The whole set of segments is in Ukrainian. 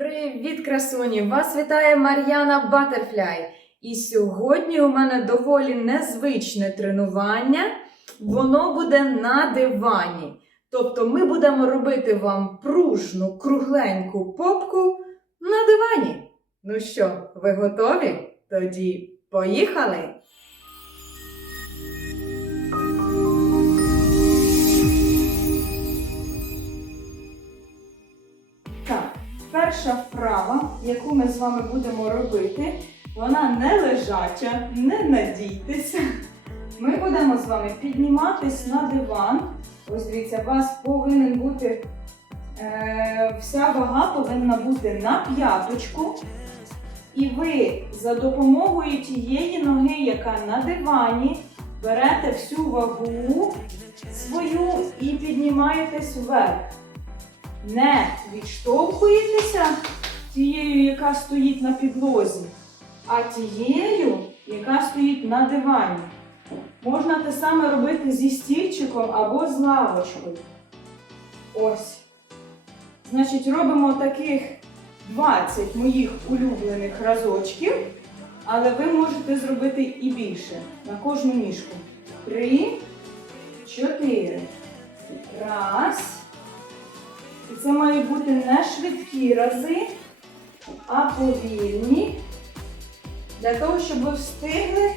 Привіт, красуні! Вас вітає Мар'яна Батерфляй. І сьогодні у мене доволі незвичне тренування. Воно буде на дивані. Тобто ми будемо робити вам пружну, кругленьку попку на дивані. Ну що, ви готові? Тоді поїхали! Перша вправа, яку ми з вами будемо робити, вона не лежача, не надійтеся. Ми будемо з вами підніматись на диван. Ось дивіться, вас повинен бути е, вся вага повинна бути на п'яточку. І ви за допомогою тієї ноги, яка на дивані, берете всю вагу свою і піднімаєтесь вверх. Не відштовхуєтеся тією, яка стоїть на підлозі, а тією, яка стоїть на дивані. Можна те саме робити зі стільчиком або з лавочкою. Ось. Значить, робимо таких 20 моїх улюблених разочків, але ви можете зробити і більше на кожну ніжку. Три, чотири. Раз. І це мають бути не швидкі рази, а повільні. Для того, щоб ви встигли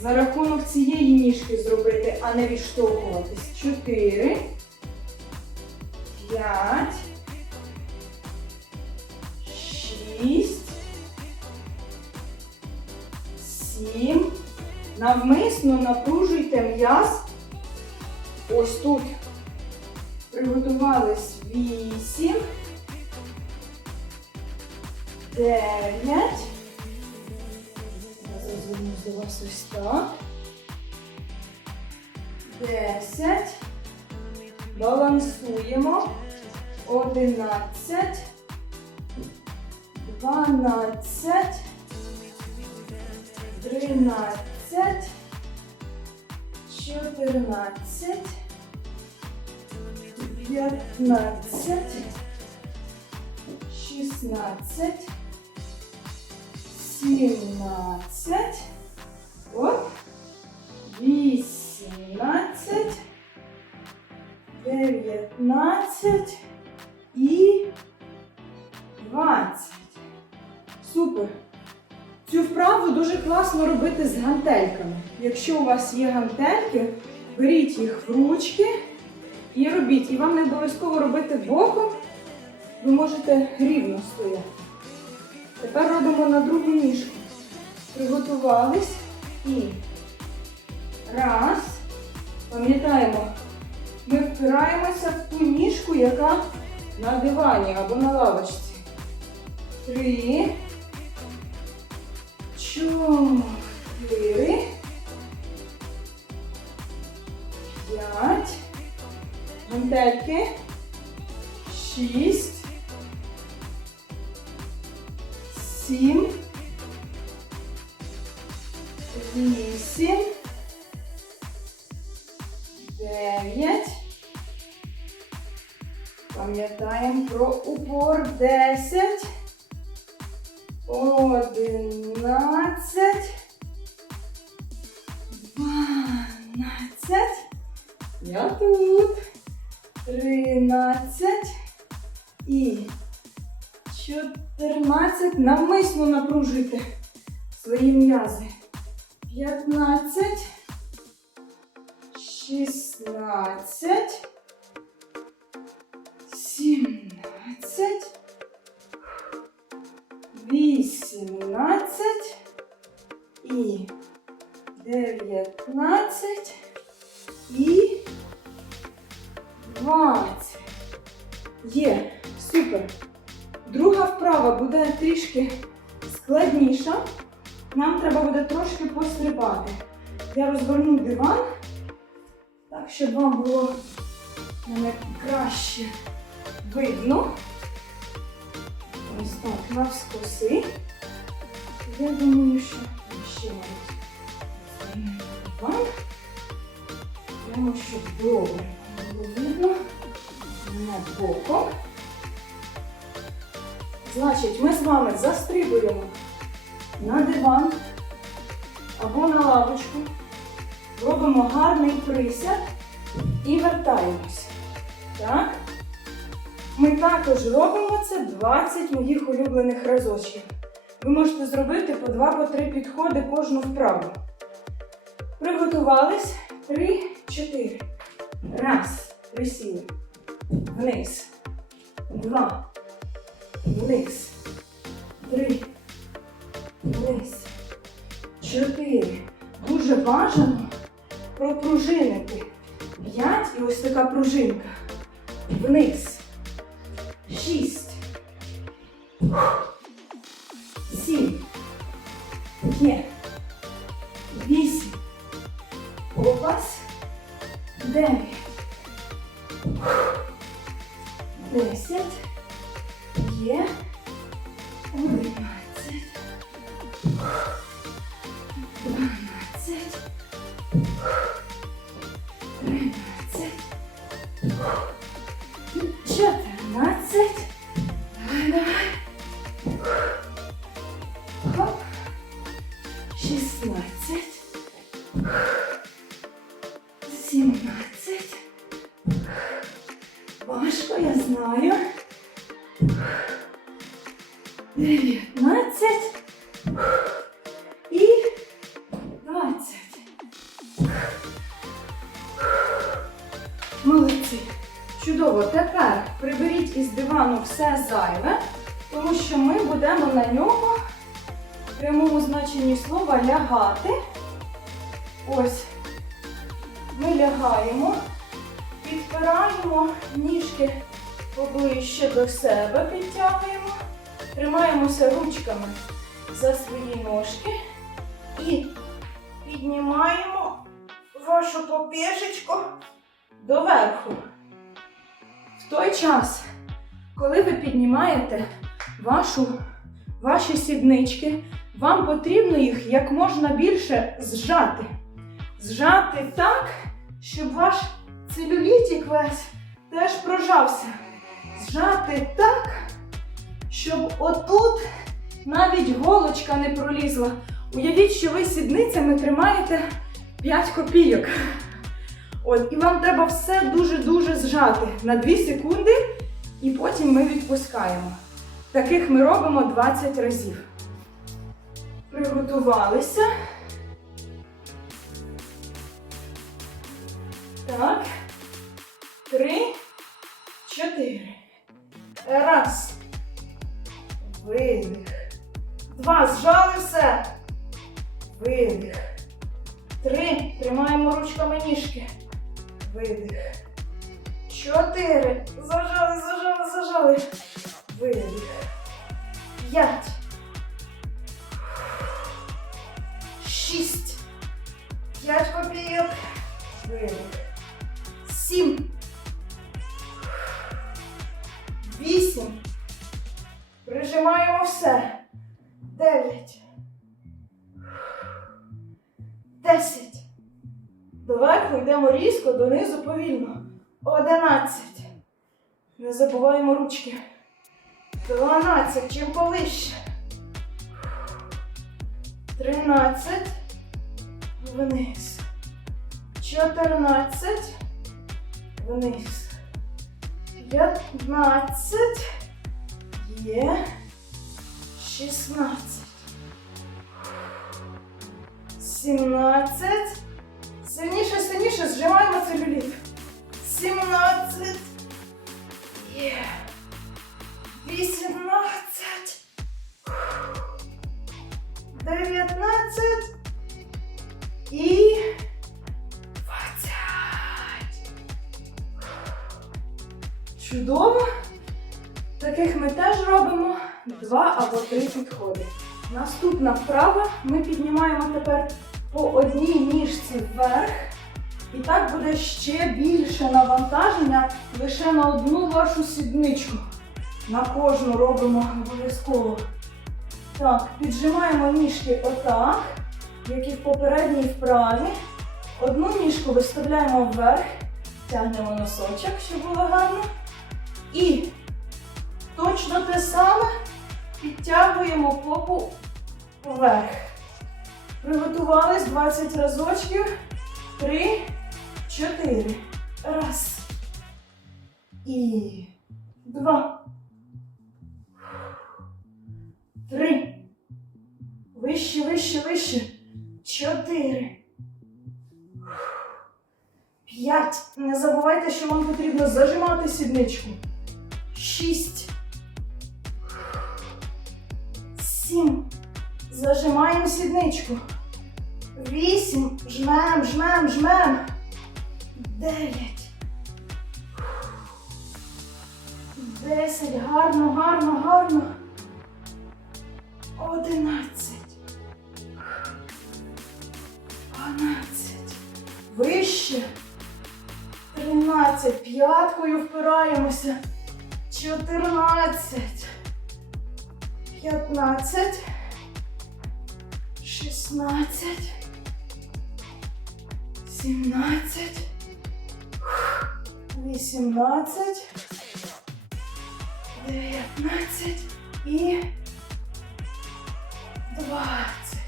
за рахунок цієї ніжки зробити, а не відштовхуватись. Чотири. П'ять. Шість. Сім. Навмисно напружуйте м'яз. Ось тут. Приготувались вісім. Дев'ять. Зараз до вас ось так. Десять. Балансуємо. Одинадцять. Дванадцять. Тринадцять. Чотирнадцять. П'ятнадцять. Шістнадцять. Сімнадцять. Оп. Вісімнадцять. Дев'ятнадцять. І двадцять. Супер. Цю вправу дуже класно робити з гантельками. Якщо у вас є гантельки, беріть їх в ручки і робіть. І вам не обов'язково робити боком, ви можете рівно стояти. Тепер робимо на другу ніжку. Приготувались і раз. Пам'ятаємо, ми впираємося в ту ніжку, яка на дивані або на лавочці. Три. Чотири. Я тут. Тринадцять. І чотирнадцять. Навмисно напружуйте свої м'язи. П'ятнадцять. Шістнадцять. Сімнадцять. Вісімнадцять. І дев'ятнадцять. І двадцять. Є. Супер. Друга вправа буде трішки складніша. Нам треба буде трошки пострибати. Я розверну диван, так, щоб вам було мене краще видно. Ось так, навскоси. Я думаю, що ще зверну диван. Прямо щоб добре було видно. Не боком. Значить, ми з вами застрибуємо на диван або на лавочку, робимо гарний присяд і вертаємось. Так? Ми також робимо це 20 моїх улюблених разочків. Ви можете зробити по 2-3 підходи кожну вправу. Приготувались. 3, 4. Раз. Присіли. Вниз. Два. Вниз. Три. Вниз. Чотири. Дуже бажано пропружинити. П'ять і ось така пружинка. Вниз. Шість. Сім. Із дивану все зайве, тому що ми будемо на нього в прямому значенні слова лягати. Ось. Ми лягаємо, підпираємо ніжки поближче до себе, підтягуємо, тримаємося ручками за свої ножки і піднімаємо вашу попішечку доверху. В той час, коли ви піднімаєте вашу, ваші сіднички, вам потрібно їх як можна більше зжати. Зжати так, щоб ваш целюлітик весь теж прожався. Зжати так, щоб отут навіть голочка не пролізла. Уявіть, що ви сідницями тримаєте 5 копійок. От, і вам треба все дуже-дуже зжати на 2 секунди, і потім ми відпускаємо. Таких ми робимо 20 разів. Приготувалися. Так. Три, чотири. Раз. Видих. Два. Зжали все. Видих. Три. Тримаємо ручками ніжки. Видих. Чотири. Зажали, зажали, зажали. Видих. П'ять. Шість. П'ять копійок. Видих. Сім. Вісім. Прижимаємо все. Дев'ять. Десять. Доверху йдемо різко, донизу повільно. Одинадцять. Не забуваємо ручки. Дванадцять. Чим повище. Тринадцять. Вниз. Чотирнадцять. Вниз. П'ятнадцять. Є. Шістнадцять. Сімнадцять. Сильніше, сильніше зжимаємо целюліт. Сімнадцять. Є. Вісімнадцять. Дев'ятнадцять. І двадцять. Чудово. Таких ми теж робимо два або три підходи. Наступна вправа ми піднімаємо тепер по одній ніжці вверх. І так буде ще більше навантаження лише на одну вашу сідничку. На кожну робимо обов'язково. Так, піджимаємо ніжки отак, як і в попередній вправі. Одну ніжку виставляємо вверх, тягнемо носочок, щоб було гарно. І точно те саме Підтягуємо попу вверх. Приготувались 20 разочків. Три, чотири. Раз. І два. Три. Вище, вище, вище. Чотири. П'ять. Не забувайте, що вам потрібно зажимати сідничку. Шість. Сім. Зажимаємо сідничку. Вісім. Жмем, жмем, жмем. Дев'ять. Десять. Гарно, гарно, гарно. Одинадцять. Дванадцять. Вище. Тринадцять. П'яткою впираємося. Чотирнадцять. П'ятнадцять. Шістнадцять. Сімнадцять. Вісімнадцять. Дев'ятнадцять. І двадцять.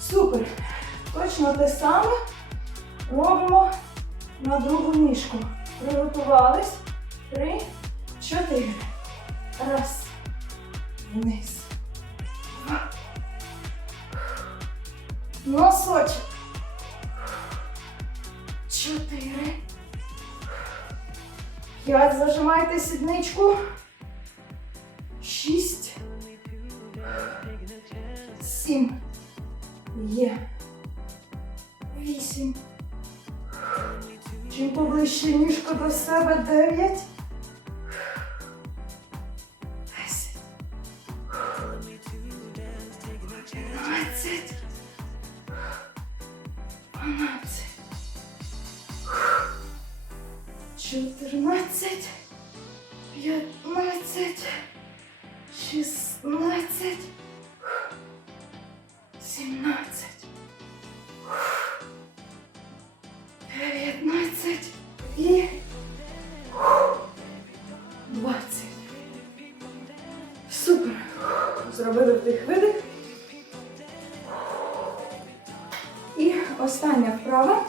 Супер. Точно те саме робимо на другу ніжку. Приготувались. Три, чотири. Раз. Вниз. Два. Носочок. Чотири. П'ять. Зажимайте сідничку. Шість. Сім. Є. Вісім. Чим поближче ніжко до себе. Дев'ять. Десять. Дванадцять. Дванадцять. Остання вправа,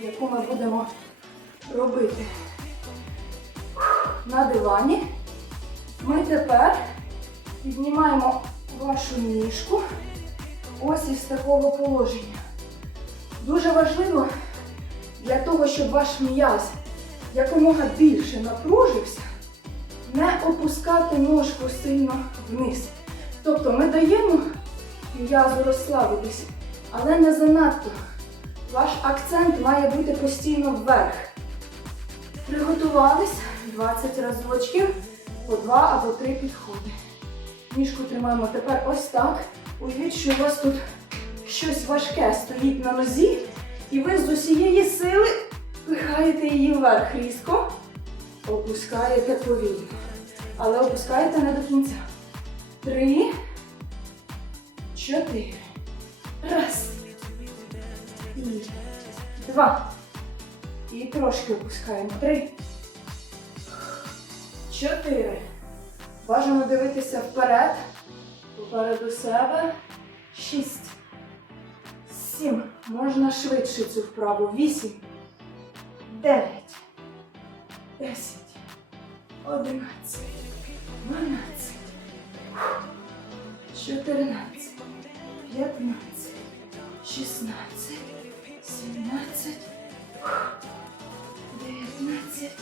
яку ми будемо робити на дивані. Ми тепер піднімаємо вашу ніжку ось із такого положення. Дуже важливо для того, щоб ваш м'яз якомога більше напружився, не опускати ножку сильно вниз. Тобто ми даємо м'язу розслабитись, але не занадто. Ваш акцент має бути постійно вверх. Приготувались 20 разочків по 2 або 3 підходи. Ніжку тримаємо тепер ось так. Уявіть, що у вас тут щось важке стоїть на нозі, і ви з усієї сили пихаєте її вверх різко, опускаєте повільно. Але опускаєте не до кінця. Три, чотири. Раз. І два. І трошки опускаємо. Три. Чотири. Бажано дивитися вперед. Попереду себе. Шість. Сім. Можна швидше цю вправу. Вісім. Дев'ять. Десять. Одинадцять. Дванадцять. Чотирнадцять. П'ятнадцять. Шістнадцять. Сімнадцять. Дев'ятнадцять.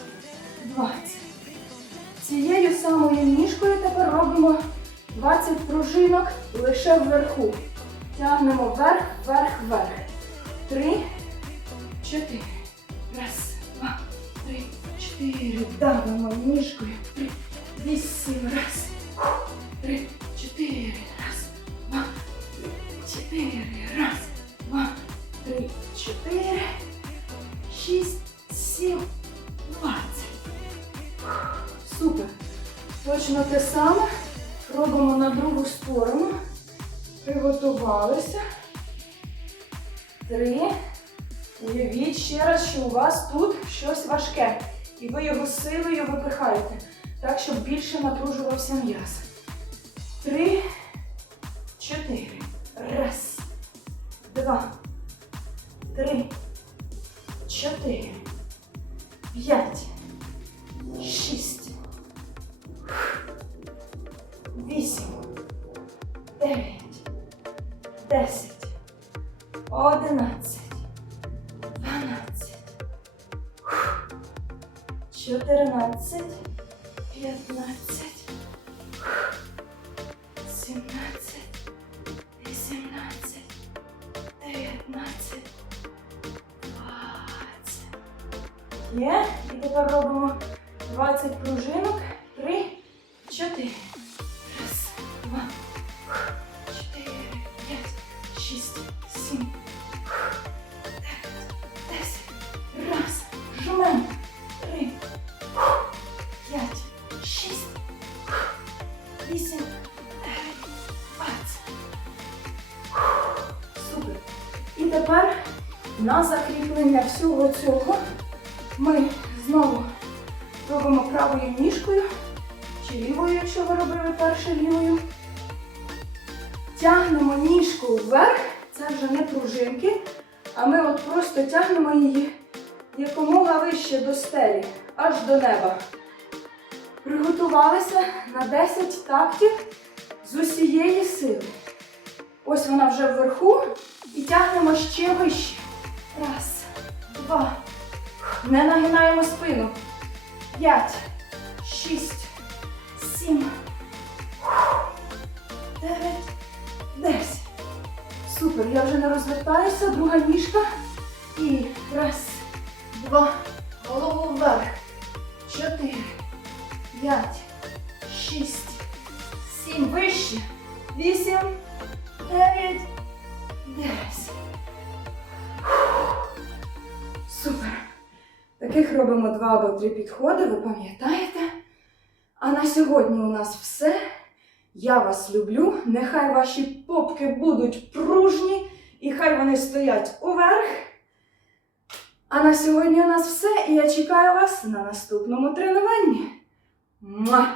Двадцять. Цією самою ніжкою тепер робимо 20 пружинок лише вверху. Тягнемо вверх, вверх, вверх. Три, чотири. Раз, два, три, чотири. Давимо ніжкою. Три, вісім. Раз. Три, чотири. Раз, два, три, чотири. Три, чотири. Шість, сім, двадцять. Супер. Точно те саме робимо на другу сторону. Приготувалися. Три. Уявіть ще раз, що у вас тут щось важке. І ви його силою випихаєте. Так, щоб більше напружувався м'яз. три, чотири. Раз, два, три, чотири, п'ять, шість, вісім, дев'ять, десять, одинадцять, дванадцять, чотирнадцять, п'ятнадцять, сімнадцять, Є. І тепер робимо 20 пружинок. Три, чотири. Раз, два, чотири, п'ять, шість, сім, дев'ять, десять. Раз. Жмем. Три, п'ять, шість, вісім, дев'ять, двадцять. Супер. І тепер на закріплення всього цього пружинки, а ми от просто тягнемо її якомога вище до стелі, аж до неба. Приготувалися на 10 тактів з усієї сили. Ось вона вже вверху і тягнемо ще вище. Раз, два. Не нагинаємо спину. П'ять, шість, сім, дев'ять. Супер, я вже не розвертаюся. Друга ніжка. І раз, два, голову вверх. Чотири, п'ять, шість, сім, вище. Вісім, дев'ять, десять. Супер. Таких робимо два або три підходи, ви пам'ятаєте? А на сьогодні у нас все. Я вас люблю. Нехай ваші попки будуть пружні і хай вони стоять уверх. А на сьогодні у нас все. І я чекаю вас на наступному тренуванні. Муа!